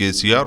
KCR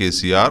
KCR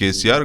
KCR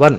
1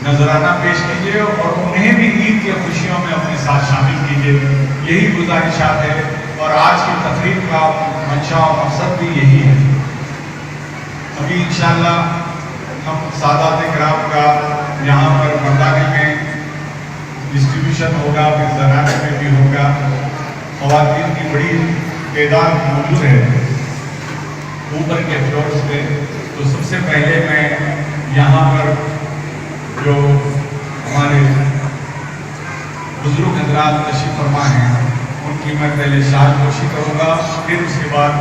नजराना पेश कीजिए और उन्हें भी ईद की खुशियों में अपने साथ शामिल कीजिए। यही गुजारिशात है और आज की तकरीब का मंशा और मकसद भी यही है। अभी इंशाअल्लाह हम सादात किराम का यहाँ पर मर्दानी में डिस्ट्रीब्यूशन होगा, फिर ज़नाने में भी होगा। ख़वातीन की बड़ी तादाद मौजूद है ऊपर के फ्लोर्स पे। तो सबसे पहले मैं यहाँ पर जो हमारे बुजुर्ग हजरात तशरीफ़ फरमा हैं उनकी मैं पहले शादपोशी करूँगा, फिर उसके बाद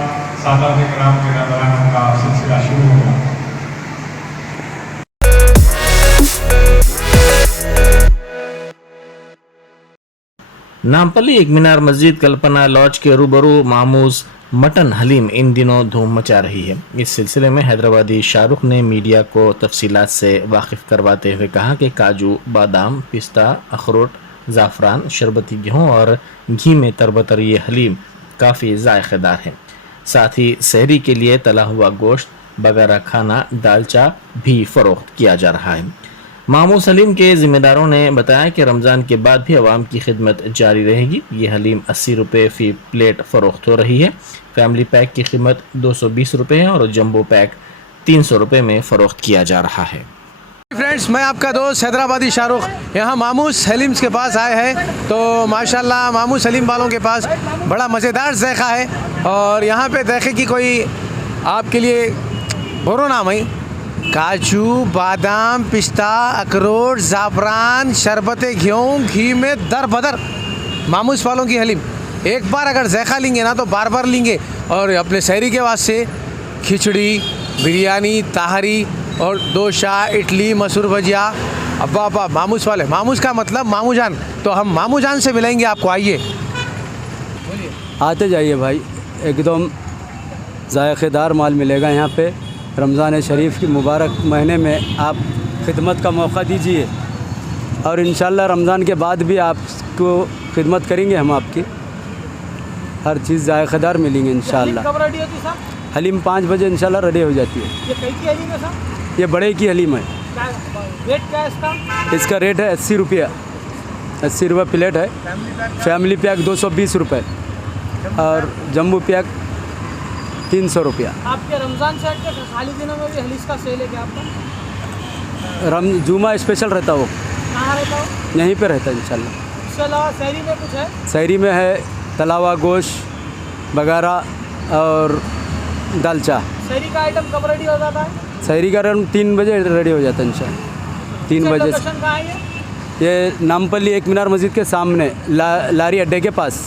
सादात किराम के नज़रानों का सिलसिला शुरू होगा। नामपल्ली एक मीनार मस्जिद कल्पना लॉज के रूबरू मामूज मटन हलीम इन दिनों धूम मचा रही है। इस सिलसिले में हैदराबादी शाहरुख ने मीडिया को तफसीलात से वाकिफ करवाते हुए कहा कि काजू, बादाम, पिस्ता, अखरोट, ज़ाफ़रान, शरबती गेहूँ और घी में तरबतर ये हलीम काफ़ी जायकेदार है। साथ ही सहरी के लिए तला हुआ गोश्त, बगारा खाना, दालचा भी फ़रोख्त किया जा रहा है। मामू सलीम के ज़िम्मेदारों ने बताया कि रमज़ान के बाद भी आवाम की खिदमत जारी रहेगी। ये हलीम 80 रुपये फ़ी प्लेट फ़रोख्त हो रही है। फैमिली पैक की कीमत 220 रुपये है और जंबो पैक 300 रुपये में फ़रोख्त किया जा रहा है। फ्रेंड्स, मैं आपका दोस्त हैदराबादी शाहरुख यहाँ मामू सलीम्स के पास आए हैं। तो माशाल्लाह मामू सलीम वालों के पास बड़ा मज़ेदार ज़ायक़ा है और यहाँ पे ज़ायक़े की कोई आपके लिए भरो नाम है। काजू, बादाम, पिस्ता, अखरोट, ज़ाफ़रान, शरबत गेहूँ, घी में दर बदर मामूस वालों की हलीम। एक बार अगर ज़ायक़ा लेंगे ना तो बार बार लेंगे। और अपने सहरी के वास्ते खिचड़ी, बिरयानी, ताहरी और दोशा, इडली, मसूर भजिया। अब्बा अब्बा मामूस वाले, मामूस का मतलब मामू जान। तो हम मामू जान से मिलेंगे आपको, आइए आते जाइए भाई, एकदम जायकेदार माल मिलेगा यहाँ पे। रमज़ान शरीफ की मुबारक महीने में आप खिदमत का मौका दीजिए और इंशाल्लाह रमज़ान के बाद भी आपको खिदमत करेंगे हम आपकी। हर चीज़ जायकेदार मिलेंगे इंशाल्लाह। कब रेडी होती साहब? हलीम 5 बजे इंशाल्लाह रेडी हो जाती है। ये कई की हलीम है साहब? ये बड़े की हलीम है। रेट क्या है इसका? इसका रेट है 80 रुपया, 80 रुपये प्लेट है। फैमिली पैक 220 रुपये और जम्बू पैक 300 रुपया। आपके रमज़ान से हटके खाली दिनों में भी हलीस का सेल है क्या आपका? जुमा स्पेशल रहता हो, कहाँ रहता हो? यहीं पे रहता है इंशाल्लाह। इसके अलावा शहरी में कुछ है? शहरी में है तलावा गोश्त, बगारा और दालचा। शहरी का आइटम कब रेडी हो जाता है? शहरी का आइटम 3 बजे रेडी हो जाता है इंशाल्लाह। 3 बजे से। लोकेशन कहाँ है ये नामपल्ली एक मीनार मस्जिद के सामने लारी अड्डे के पास,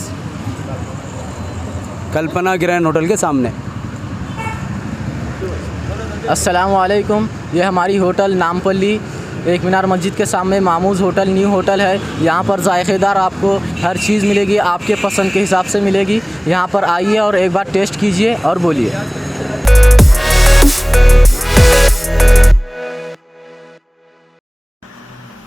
कल्पना ग्रैंड होटल के सामने। अस्सलाम वालेकुम। ये हमारी होटल नामपल्ली एक मीनार मस्जिद के सामने मामूज़ होटल न्यू होटल है। यहाँ पर जायकेदार आपको हर चीज़ मिलेगी, आपके पसंद के हिसाब से मिलेगी। यहाँ पर आइए और एक बार टेस्ट कीजिए और बोलिए।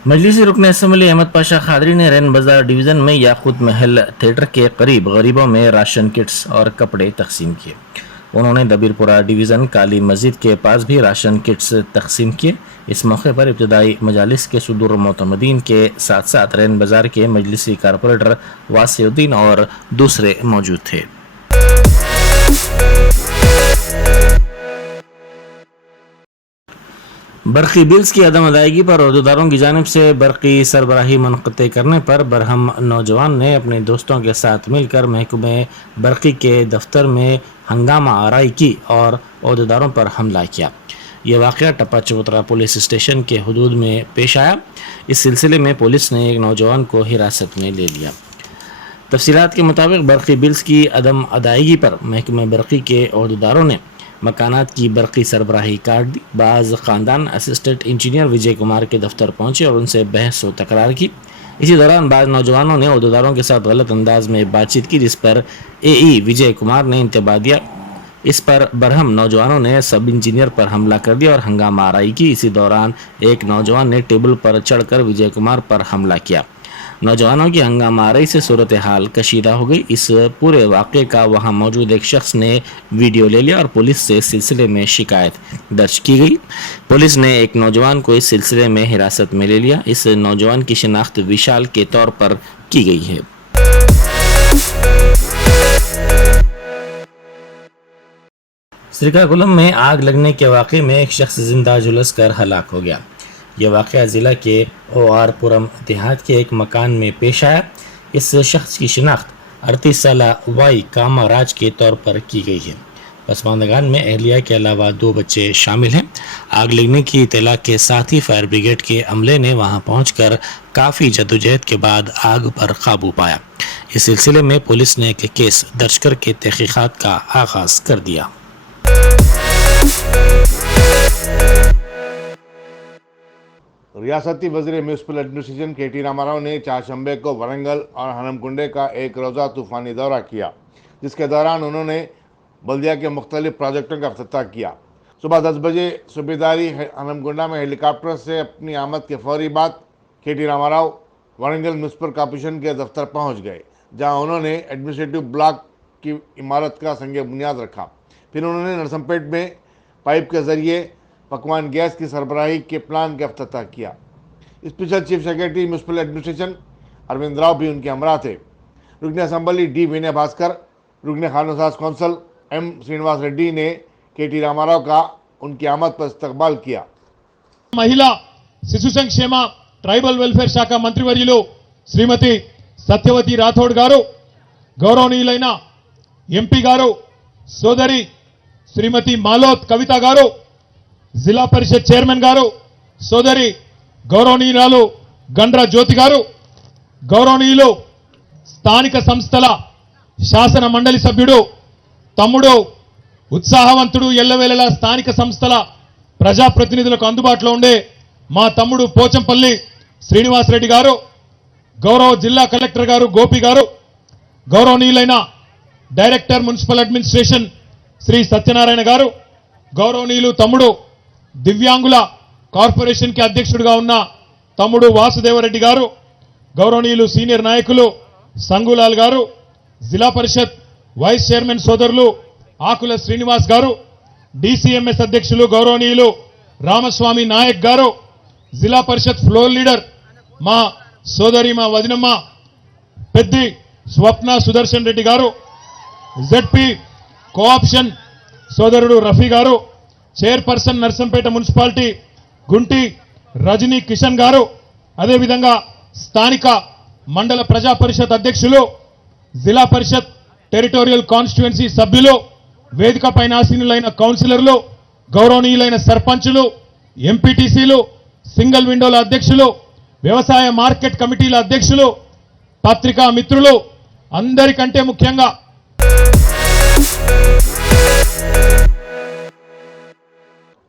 मजलिसी रुकन असम्बली अहमद पाशा खादरी ने रैन बाजार डिवीज़न में याकूत महल थिएटर के करीब गरीबों में राशन किट्स और कपड़े तकसीम किए। उन्होंने दबीरपुरा डिवीज़न काली मस्जिद के पास भी राशन किट्स तकसीम किए। इस मौके पर इब्तदाई मजालिस के सुदूर मोतमदीन के साथ साथ रैन बाजार के मजलिसी कारपोरेटर वासिउद्दीन और दूसरे मौजूद थे। बरक़ी बिल्स की अदम अदायगी पर अहदेदारों की जानिब से बरक़ी सरबराही मुनक़ते करने पर बरहम नौजवान ने अपने दोस्तों के साथ मिलकर महकमे बरक़ी के दफ्तर में हंगामा आराई की और अहदेदारों पर हमला किया। ये वाक़या टप्पा चबूतरा पुलिस स्टेशन के हदूद में पेश आया। इस सिलसिले में पुलिस ने एक नौजवान को हिरासत में ले लिया। तफसीलात के मुताबिक बरक़ी बिल्स की अदम अदायगी पर महकमे बरक़ी के अहदेदारों ने मकानात की बरक़ी सरबराही काट दी। बाज़ ख़ानदान असिस्टेंट इंजीनियर विजय कुमार के दफ्तर पहुंचे और उनसे बहस व तकरार की। इसी दौरान बाज़ नौजवानों ने अहदेदारों के साथ गलत अंदाज में बातचीत की, जिस पर एई विजय कुमार ने इंतबाह दिया। इस पर बरहम नौजवानों ने सब इंजीनियर पर हमला कर दिया और हंगामा आराई की। इसी दौरान एक नौजवान ने टेबल पर चढ़कर विजय कुमार पर हमला किया। नौजवानों की हंगामाराई से सूरत हाल कशीदा हो गई। इस पूरे वाक़े का वहां मौजूद एक शख्स ने वीडियो ले लिया और पुलिस से इस सिलसिले में शिकायत दर्ज की गई। पुलिस ने एक नौजवान को इस सिलसिले में हिरासत में ले लिया। इस नौजवान की शिनाख्त विशाल के तौर पर की गई है। श्रीकाकुलम में आग लगने के वाक़े में एक शख्स जिंदा झुलस कर हलाक हो गया। यह वाक़या ज़िला के ओआरपुरम देहात के एक मकान में पेश आया। इस शख्स की शिनाख्त 38 साल वाई कामाराज के तौर पर की गई है। पसमानदगान में अहलिया के अलावा 2 बच्चे शामिल हैं। आग लगने की इत्तला के साथ ही फायर ब्रिगेड के अमले ने वहां पहुंचकर काफ़ी जद्दोजहद के बाद आग पर काबू पाया। इस सिलसिले में पुलिस ने एक केस दर्ज करके तहकीकात का आगाज़ कर दिया। रियासती वज़ीर म्यूनसिपल एडमिनिस्ट्रेशन के.टी. रामाराव ने चारशंबे को वरंगल और हनमकुंडे का एक रोज़ा तूफ़ानी दौरा किया, जिसके दौरान उन्होंने बल्दिया के मुख्तलिफ प्रोजेक्टों का इफ्तिताह किया। सुबह 10 बजे सूबेदारी हनमकुंडा में हेलीकॉप्टर से अपनी आमद के फौरी बाद के.टी. रामाराव वरंगल म्यूनसिपल कॉर्पोरेशन के दफ्तर पहुंच गए, जहां उन्होंने एडमिनिस्ट्रेटिव ब्लॉक की इमारत का संग बुनियाद रखा। फिर उन्होंने नरसमपेट में पाइप के ज़रिए पकवान गैस की सरबराही के प्लान का इफ्तिताह किया। Special chief secretary municipal administration Arvind Rao भी उनके हमरा थे। रुकन असम्बली डी विनय भास्कर, रुकन खानसाज कौंसल एम श्रीनिवास रेड्डी ने के.टी. रामाराव का उनकी आमद पर इस्तकबाल किया। महिला शिशु संक्षेम ट्राइबल वेलफेर शाख मंत्रिवर्युలు శ్రీమతి సత్యవతి రాథోడ్ గారు, గౌరవనీయులైన ఎంపీ గారు సోదరి శ్రీమతి మాలోత్ కవిత గారు, జిల్లా పరిషత్ చైర్మన్ గారు సోదరి గౌరవనీయురాలు గండ్ర జ్యోతి గారు, గౌరవనీయులు స్థానిక సంస్థల శాసన మండలి సభ్యుడు తమ్ముడు ఉత్సాహవంతుడు ఎల్లవేళలా స్థానిక సంస్థల ప్రజాప్రతినిధులకు అందుబాటులో ఉండే మా తమ్ముడు పోచంపల్లి శ్రీనివాస్ రెడ్డి గారు, గౌరవ జిల్లా కలెక్టర్ గారు గోపి గారు, గౌరవనీయులైన director municipal administration Shri Satyanarayana గారు, గౌరవనీయులు తమ్ముడు దివ్యాంగుల కార్పొరేషన్ కి అధ్యక్షుడిగా ఉన్న తమ్ముడు వాసుదేవరెడ్డి గారు, గౌరవనీయులు సీనియర్ నాయకులు సంగులాల్ గారు, జిల్లా పరిషత్ వైస్ చైర్మన్ సోదరులు ఆకుల శ్రీనివాస్ గారు, డిసిఎంఎస్ అధ్యక్షులు గౌరవనీయులు రామస్వామి నాయక్ గారు, జిల్లా పరిషత్ ఫ్లోర్ లీడర్ మా సోదరి మా వదినమ్మ పెద్ది స్వప్న సుదర్శన్ రెడ్డి గారు, జెడ్పీ కోఆప్షన్ సోదరుడు రఫీ గారు, చైర్పర్సన్ నర్సంపేట మున్సిపాలిటీ గుంటి రజనీ కిషన్ గారు, అదేవిధంగా స్థానిక మండల ప్రజా పరిషత్ అధ్యక్షులు, జిల్లా పరిషత్ టెరిటోరియల్ కాన్స్టిట్యుయెన్సీ సభ్యులు, వేదిక పైన ఆసీనులైన కౌన్సిలర్లు, గౌరవనీయులైన సర్పంచులు, ఎంపీటీసీలు, సింగిల్ విండోల అధ్యక్షులు, వ్యవసాయ మార్కెట్ కమిటీల అధ్యక్షులు, పత్రికా మిత్రులు, అందరికంటే ముఖ్యంగా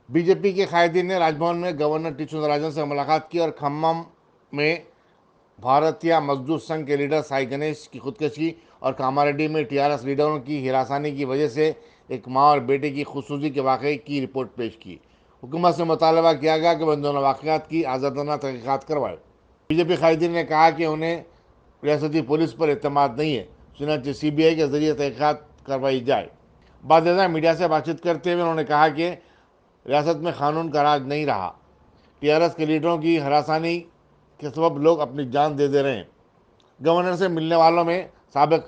बीजेपी के कायदीन ने राजभवन में गवर्नर टी सुंदरराजन से मुलाकात की और खम्मम में भारतीय मजदूर संघ के लीडर साई गणेश की खुदकशी और कामारेड्डी में टीआरएस लीडरों की हिरासानी की वजह से एक मां और बेटे की खुदसूसी के वाक़े की रिपोर्ट पेश की। हुकूमत से मुतालबा किया गया कि वह दोनों वाक़यात की आज़ादाना तहक़ीक़ात करवाए। बीजेपी कायदीन ने कहा कि उन्हें रियासती पुलिस पर एतमाद नहीं है, चुनांचे CBI के जरिए तहक़ीक़ात करवाई जाए। बाद मीडिया से बातचीत करते हुए उन्होंने कहा कि रियासत में कानून का राज नहीं रहा। टीआरएस के लीडरों की हरासानी के सबब लोग अपनी जान दे रहे हैं। गवर्नर से मिलने वालों में साबिक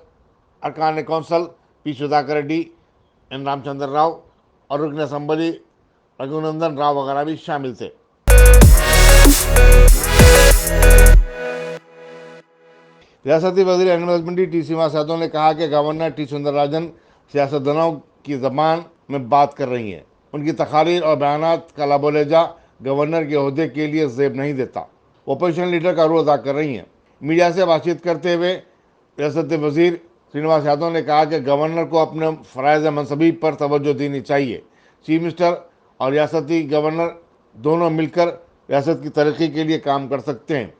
अरकान council P Sudhakar Reddy, N Ramachandra Rao और रुकन असम्बली रघुनंदन राव वगैरह भी शामिल थे। रियासती वज़ीर एनवायरनमेंट टी श्रीनिवास यादव ने कहा कि गवर्नर टी सुंदरराजन सियासतदानों की ज़बान में बात कर रही हैं। उनकी तकारीर और बयानात का लाबोलेजा गवर्नर के ओहदे के लिए ज़ेब नहीं देता। वो अपोजिशन लीडर का रोल अदा कर रही हैं। मीडिया से बातचीत करते हुए रियासती वज़ीर श्रीनिवास यादव ने कहा कि गवर्नर को अपने फ़राइज़ मनसबी पर तवज्जो देनी चाहिए। चीफ मिनिस्टर और रियासती गवर्नर दोनों मिलकर रियासत की तरक्की के लिए काम कर सकते हैं।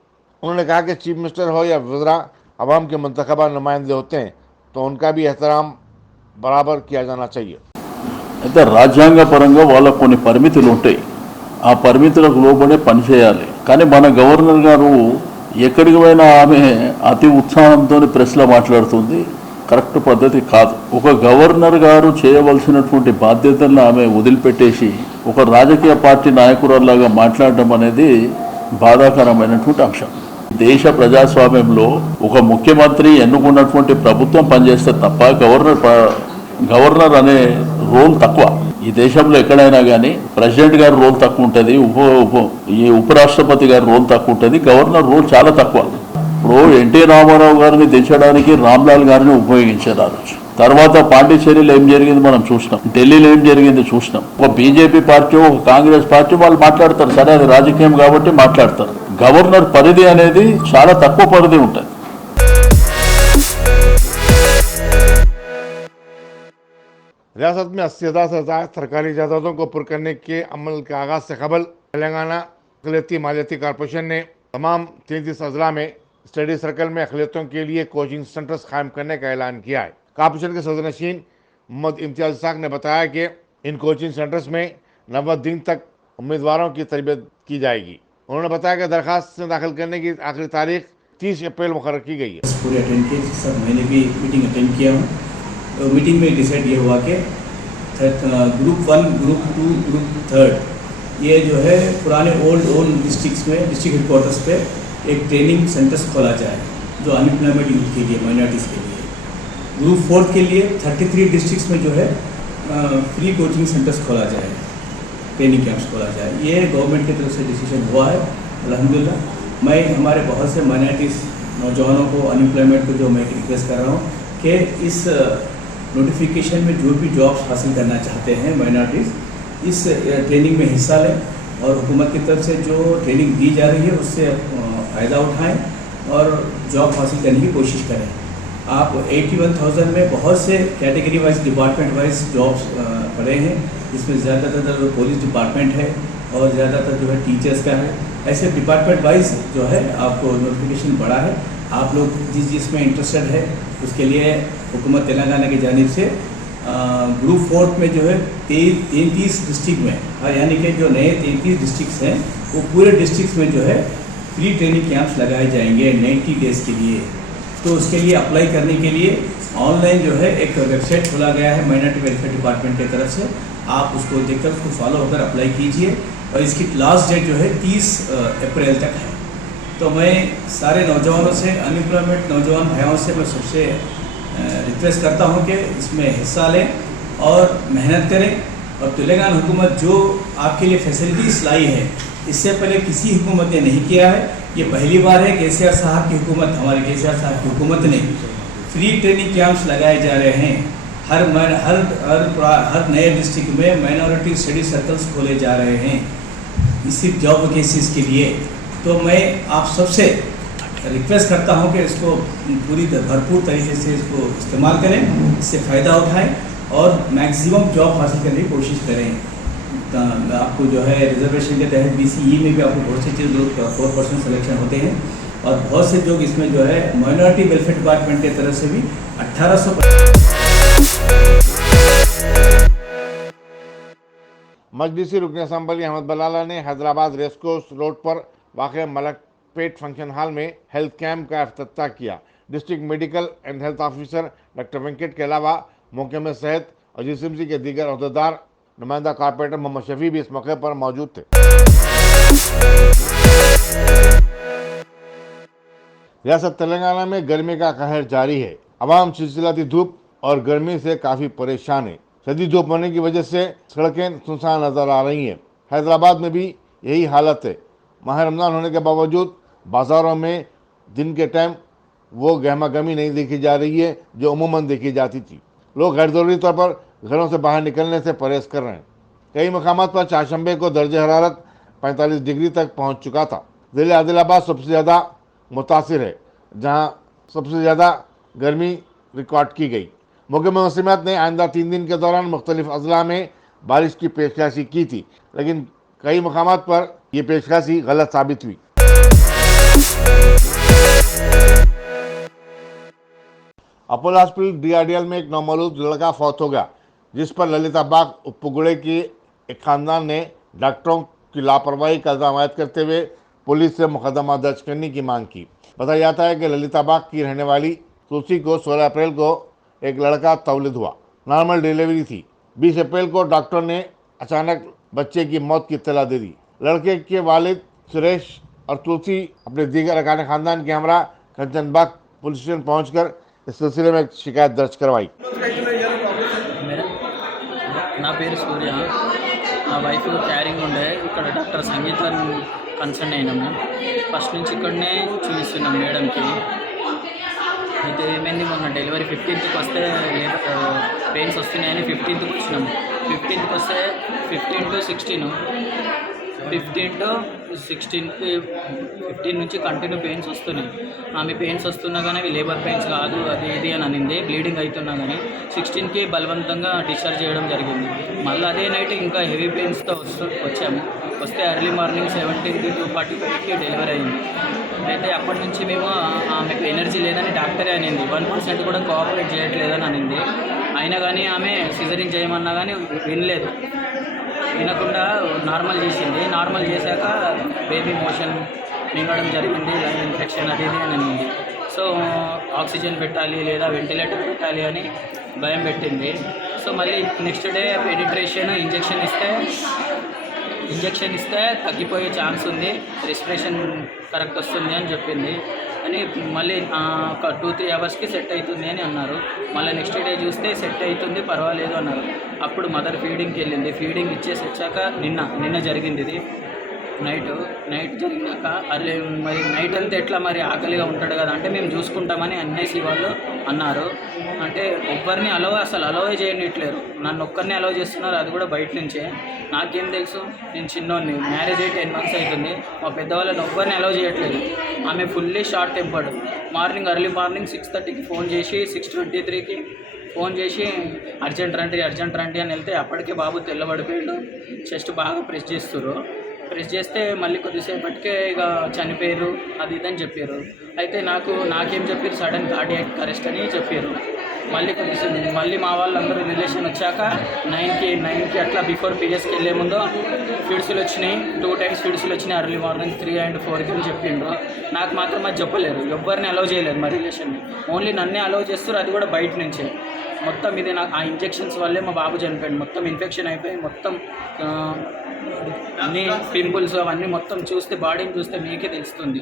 उन्होंने कहा कि चीफ मिनिस्टर हो या वज़रा अवाम के मंतखबा नुमाइंदे होते हैं तो उनका भी एहतराम बराबर किया जाना चाहिए। అయితే రాజ్యాంగ పరంగా వాళ్ళకు కొన్ని పరిమితులు ఉంటాయి, ఆ పరిమితులకు లోబడే పనిచేయాలి. కానీ మన గవర్నర్ గారు ఎక్కడికి పోయినా ఆమె అతి ఉత్సాహంతో ప్రెస్లో మాట్లాడుతుంది. కరెక్ట్ పద్ధతి కాదు. ఒక గవర్నర్ గారు చేయవలసినటువంటి బాధ్యతలను ఆమె వదిలిపెట్టేసి ఒక రాజకీయ పార్టీ నాయకురాల్లాగా మాట్లాడడం అనేది బాధాకరమైనటువంటి అంశం. దేశ ప్రజాస్వామ్యంలో ఒక ముఖ్యమంత్రి ఎన్నుకున్నటువంటి ప్రభుత్వం పనిచేస్తే తప్ప గవర్నర్ అనే రోల్ తక్కువ. ఈ దేశంలో ఎక్కడైనా కానీ ప్రెసిడెంట్ గారి రోల్ తక్కువ ఉంటుంది, ఉపరాష్ట్రపతి గారి రోల్ తక్కువ ఉంటుంది, గవర్నర్ రోల్ చాలా తక్కువ. ఇప్పుడు ఎన్టీ రామారావు గారిని దించడానికి రామ్లాల్ గారిని ఉపయోగించారు ఆ రోజు. తర్వాత పాండిచ్చేరిలో ఏం జరిగింది మనం చూసినాం, ఢిల్లీలో ఏం జరిగింది చూసినాం. ఒక బీజేపీ పార్టీ, ఒక కాంగ్రెస్ పార్టీ వాళ్ళు మాట్లాడతారు, సరే అది రాజకీయం కాబట్టి మాట్లాడతారు. గవర్నర్ పరిధి అనేది చాలా తక్కువ పరిధి ఉంటుంది. रियासत में 80,000 से ज़्यादा सरकारी जायदादों को पुर करने के अमल के आगाज से कबल तेलंगाना अक़लियती मालियाती कॉरपोरेशन ने तमाम 33 अजला में स्टडी सर्कल में अक़लियतों के लिए कोचिंग सेंटर्स कायम करने का ऐलान किया है। कॉरपोरेशन के सदरनशीन मोहम्मद इम्तियाज़ इसाक ने बताया कि इन कोचिंग सेंटर्स में 90 दिन तक उम्मीदवारों की तरबियत की जाएगी। उन्होंने बताया कि दरख्वास्त दाखिल करने की आखिरी तारीख 30 अप्रैल मुकर्रर की गई है। पूरे अटेंड किए सर, मैंने भी मीटिंग अटेंड किया हूँ। तो मीटिंग में डिसाइड ये हुआ कि ग्रुप 1, ग्रुप 2, ग्रुप 3 ये जो है पुराने ओल्ड डिस्ट्रिक्ट्स में डिस्ट्रिक्ट हेडक्वार्टर्स पे एक ट्रेनिंग सेंटर्स खोला जाए जो अनएम्प्लॉयमेंट यूथ के लिए, माइनॉरिटीज़ के लिए। ग्रुप 4 के लिए 33 डिस्ट्रिक्ट्स में जो है फ्री कोचिंग सेंटर्स खोला जाए, ट्रेनिंग कैंप्स खोला जाए। ये गवर्नमेंट की तरफ से डिसीजन हुआ है अल्हम्दुलिल्लाह। मैं हमारे बहुत से माइनॉरिटीज़ नौजवानों को, अनएम्प्लॉयमेंट को जो मैं रिक्वेस्ट कर रहा हूँ कि इस नोटिफिकेशन में जो भी जॉब्स हासिल करना चाहते हैं माइनॉरिटीज़, इस ट्रेनिंग में हिस्सा लें और हुकूमत की तरफ से जो ट्रेनिंग दी जा रही है उससे फ़ायदा उठाएं और जॉब हासिल करने की कोशिश करें। आप 81,000 में बहुत से category wise, department wise jobs पड़े हैं, जिसमें ज़्यादातर पुलिस डिपार्टमेंट है और ज़्यादातर जो है टीचर्स का है। ऐसे डिपार्टमेंट वाइज जो है आपको नोटिफिकेशन पड़ा है। आप लोग जिसमें इंटरेस्टेड है उसके लिए हुकूमत तेलंगाना की जानिब से ग्रुप 4 में जो है 33 डिस्ट्रिक्ट में, यानी कि जो नए 33 डिस्ट्रिक्ट्स हैं वो पूरे डिस्ट्रिक्ट्स में जो है फ्री ट्रेनिंग कैंप्स लगाए जाएंगे 90 डेज़ के लिए। तो उसके लिए अप्लाई करने के लिए ऑनलाइन जो है एक वेबसाइट खोला गया है माइनॉरिटी वेलफेयर डिपार्टमेंट की तरफ से। आप उसको देखकर उसको फॉलो होकर अप्लाई कीजिए और इसकी लास्ट डेट जो है 30 अप्रैल तक है। तो मैं सारे नौजवानों से, अनएम्प्लॉयमेंट नौजवान भाइयों से मैं सबसे रिक्वेस्ट करता हूं कि इसमें हिस्सा लें और मेहनत करें। और तेलंगाना हुकूमत जो आपके लिए फैसिलिटीज़ लाई है, इससे पहले किसी हुकूमत ने नहीं किया है। ये पहली बार है केसीआर साहब की हुकूमत, हमारे केसीआर साहब की हुकूमत ने फ्री ट्रेनिंग कैंप्स लगाए जा रहे हैं। हर नए डिस्ट्रिक्ट में माइनॉरिटी स्टडी सर्कल्स खोले जा रहे हैं इसी जॉब केसेस के लिए। तो मैं आप सबसे रिक्वेस्ट करता हूं कि इसको पूरी भरपूर तरीके से इसको इस्तेमाल करें, इससे फ़ायदा उठाएं और मैक्सिमम जॉब हासिल करने की कोशिश करें। आपको जो है रिजर्वेशन के तहत BCE में भी आपको बहुत सी चीज़ 4% सिलेक्शन होते हैं और बहुत से लोग इसमें जो है माइनॉरिटी वेलफेयर डिपार्टमेंट की तरफ से भी 1800 मजलिसी रुकन असम्बली अहमद बलाला ने हैदराबाद रेसकोर्स रोड पर वाक़ मलकपेट फंक्शन हॉल में हेल्थ कैंप का इफ्तिताह किया। District medical and health officer doctor Venkat के अलावा महकमे सेहत और GCMC के दीगर अहदेदार, नुमाइंदा कॉर्पोरेटर मोहम्मद शफी भी इस मौके पर मौजूद थे। रियासत तेलंगाना में गर्मी का कहर जारी है। अवाम सिलसिलाती धूप और गर्मी से काफ़ी परेशान है। शदीद धूप होने की वजह से सड़कें सुनसान नजर आ रही हैं। हैदराबाद में भी यही हालत है। माह रमज़ान होने के बावजूद बाज़ारों में दिन के टाइम वो गहमा गहमी नहीं देखी जा रही है जो अमूमन देखी जाती थी। लोग गैर ज़रूरी तौर पर घरों से बाहर निकलने से परहेज कर रहे हैं। कई मकामात पर चारशंबे को दर्जे हरारत 45 डिग्री तक पहुंच चुका था। ज़िले आदिलाबाद सबसे ज़्यादा मुतासिर है, जहां सबसे ज़्यादा गर्मी रिकॉर्ड की गई। महकमा मौसमियात ने आइंदा 3 दिन के दौरान मुख्तलिफ अजला में बारिश की पेशकशी की थी, लेकिन कई मकामात पर यह पेशकशी गलत साबित हुई। अपोलो हॉस्पिटल DRDL में एक नौमौलूद लड़का फौत हो गया, जिस पर ललिता बाग उपगुड़े के एक खानदान ने डॉक्टरों की लापरवाही का इल्जाम आयद करते हुए पुलिस से मुकदमा दर्ज करने की मांग की। बताया जाता है कि ललिताबाग की रहने वाली तुलसी को 16 अप्रैल को एक लड़का तौलीद हुआ। नॉर्मल डिलीवरी थी। 20 अप्रैल को डॉक्टर ने अचानक बच्चे की मौत की इत्तला दे दी। लड़के के वालिद सुरेश और तुलसी अपने दीगर अरकान खानदान के हमरा कंचनबाग पुलिस स्टेशन पहुंचकर इस सिलसिले में शिकायत दर्ज करवाई। నా పేరు సూర్య. నా వైఫ్ క్యారింగ్ ఉండే ఇక్కడ డాక్టర్ సంగీత కన్సర్న్ అయినాము. ఫస్ట్ నుంచి ఇక్కడనే చూపిస్తున్నాం మేడంకి. అయితే ఏమైంది, మొన్న డెలివరీ 15th వస్తే పెయిన్స్ వస్తున్నాయని 15th వచ్చినాము. 15th వస్తే 15 to 16 15 to 16 నుంచి కంటిన్యూ పెయిన్స్ వస్తున్నాయి. ఆమె పెయిన్స్ వస్తున్నా కానీ అవి లేబర్ పెయిన్స్ కాదు అది ఇది అని అనింది. బ్లీడింగ్ అవుతున్నా కానీ 16కి బలవంతంగా డిశ్చార్జ్ చేయడం జరిగింది. మళ్ళీ అదే నైట్ ఇంకా హెవీ పెయిన్స్తో వచ్చాము. వస్తే ఎర్లీ మార్నింగ్ 17 to 45కి డెలివరీ అయింది. అయితే అప్పటి నుంచి మేము ఆమెకు ఎనర్జీ లేదని డాక్టరే అనింది. 1% కూడా కోఆపరేట్ చేయట్లేదని అనింది. అయినా కానీ ఆమె సిజరీన్ చేయమన్నా కానీ వినలేదు. వినకుండా నార్మల్ చేసింది. నార్మల్ చేశాక బేబీ మోషన్ మింగడం జరిగింది, లైన్ ఇన్ఫెక్షన్ అది ఇది అని అనింది. సో ఆక్సిజన్ పెట్టాలి లేదా వెంటిలేటర్ పెట్టాలి అని భయం పెట్టింది. సో మళ్ళీ నెక్స్ట్ డే పెనిట్రేషన్ ఇంజెక్షన్ ఇస్తే తగ్గిపోయే ఛాన్స్ ఉంది, రెస్పిరేషన్ కరెక్ట్ వస్తుంది అని చెప్పింది. అని మళ్ళీ ఒక 2-3 అవర్స్కి సెట్ అవుతుంది అని అన్నారు. మళ్ళీ నెక్స్ట్ డే చూస్తే సెట్ అవుతుంది పర్వాలేదు అన్నారు. అప్పుడు మదర్ ఫీడింగ్కి వెళ్ళింది. ఫీడింగ్ ఇచ్చేసి వచ్చాక నిన్న జరిగింది ఇది. నైట్ జరిగినాక అరే మరి నైట్ అంతా ఎట్లా మరి ఆకలిగా ఉంటాడు కదా అంటే మేము చూసుకుంటామని అన్నేసి వాళ్ళు అన్నారు. అంటే ఒక్కరిని అలవే చేయట్లేరు. నన్ను ఒక్కరిని అలవ్ చేస్తున్నారు, అది కూడా బయట నుంచే. నాకేం తెలుసు, నేను చిన్నోడిని, మ్యారేజ్ అయ్యి 10 months అవుతుంది. మా పెద్దవాళ్ళని ఒక్కరిని అలవ్ చేయట్లేదు. ఆమె fully short tempered. Early morning 6:30కి ఫోన్ చేసి 6:23కి ఫోన్ చేసి అర్జెంట్ రండి అని వెళ్తే అప్పటికే బాబు తెల్లబడిపోయాడు. చెస్ట్ బాగా ప్రెస్ చేస్తే మళ్ళీ కొద్దిసేపటికే ఇక చనిపోయారు అది ఇదని చెప్పారు. అయితే నాకేం చెప్పారు, సడన్ కార్డియాక్ అరెస్ట్ అని చెప్పారు. మళ్ళీ మా వాళ్ళందరూ రిలేషన్ వచ్చాక 9కి అట్లా బిఫోర్ పీరియడ్స్కి వెళ్ళే ముందు ఫిడ్స్లు వచ్చినాయి. 2 times ఫిడ్స్లు వచ్చినాయి ఎర్లీ మార్నింగ్ 3 and 4కి అని చెప్పిండ్రు. నాకు మాత్రం అది చెప్పలేరు, ఎవ్వరిని అలౌ చేయలేదు మా రిలేషన్ని. ఓన్లీ నన్నే అలౌ చేస్తారు, అది కూడా బయట నుంచే. మొత్తం ఇది ఆ ఇంజెక్షన్స్ వల్లే మా బాబు చనిపోయాడు. మొత్తం ఇన్ఫెక్షన్ అయిపోయి మొత్తం అన్ని పింపుల్స్ అవన్నీ మొత్తం చూస్తే బాడీని చూస్తే మీకే తెలుస్తుంది.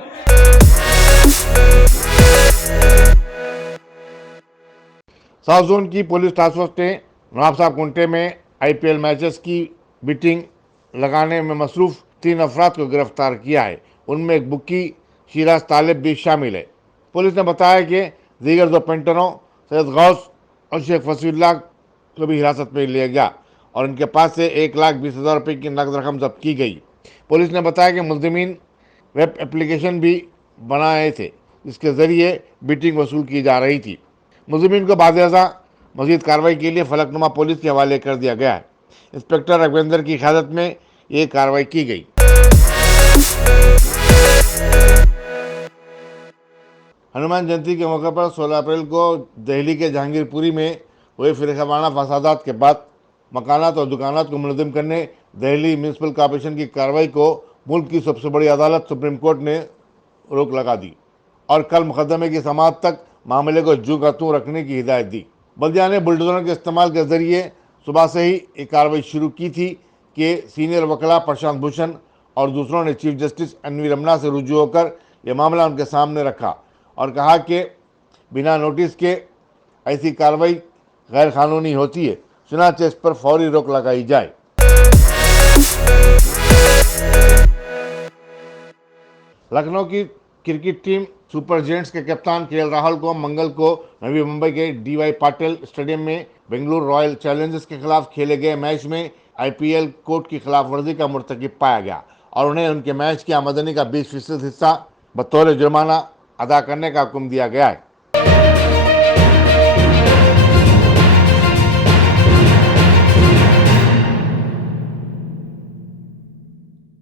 साउथ जोन की पुलिस टास्क फोर्स ने नवाब साहब कुंटे में IPL मैचेस की बिटिंग लगाने में मसरूफ 3 अफराद को गिरफ्तार किया है। उनमें एक बुक्की शिराज तालिब भी शामिल है। पुलिस ने बताया कि दीगर 2 पेंटरों सैयद गौस और शेख फसीउल्लाह को भी हिरासत में लिया गया और इनके पास से 1,20,000 रुपये की नकद रकम जब्त की गई। पुलिस ने बताया कि मुलजिमीन वेब एप्लीकेशन भी बनाए थे जिसके ज़रिए बिटिंग वसूल की जा रही थी। मुलजिमीन को बाज़-ए-अज़ा मज़ीद कार्रवाई के लिए फलकनुमा पुलिस के हवाले कर दिया गया है। इंस्पेक्टर रघुवेंद्र की क़यादत में ये कार्रवाई की गई। हनुमान जयंती के मौके पर 16 अप्रैल को दिल्ली के जहांगीरपुरी में हुए फिरकावाना फसादात के बाद मकानात और दुकानात को मुनज़्ज़म करने दिल्ली म्यूनसिपल कॉरपोरेशन की कार्रवाई को मुल्क की सबसे बड़ी अदालत सुप्रीम कोर्ट ने रोक लगा दी और कल मुकदमे की समाअत तक मामले को जू का तू रखने की हिदायत दी। बल्दिया ने बुलडोजरों के इस्तेमाल के जरिए सुबह से ही एक कार्रवाई शुरू की थी कि सीनियर वकला प्रशांत भूषण और दूसरों ने चीफ जस्टिस एनवी रमना से रुजू होकर यह मामला उनके सामने रखा और कहा कि बिना नोटिस के ऐसी कार्रवाई गैर कानूनी होती है, चुनांचे इस पर फौरी रोक लगाई जाए। लखनऊ की क्रिकेट टीम सुपर जेंट्स के कप्तान KL राहुल को मंगल को नवी मुंबई के DY पाटिल स्टेडियम में बेंगलुरु रॉयल चैलेंजर्स के खिलाफ खेले गए मैच में IPL कोड की खिलाफ वर्जी का मुर्तकिब पाया गया और उन्हें उनके मैच की आमदनी का 20% हिस्सा बतौर जुर्माना अदा करने का हुक्म दिया गया है।